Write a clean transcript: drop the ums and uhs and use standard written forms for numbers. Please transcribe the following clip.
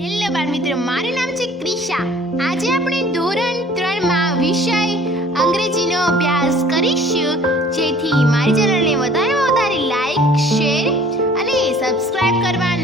Hello બાળ મિત્રો, મારું નામ છે ક્રિશા. આજે આપણે ધોરણ 3 માં વિષય અંગ્રેજીનો અભ્યાસ કરીશું. જેથી મારી ચેનલને વધારે લાઈક, શેર અને સબસ્ક્રાઇબ કરવાનું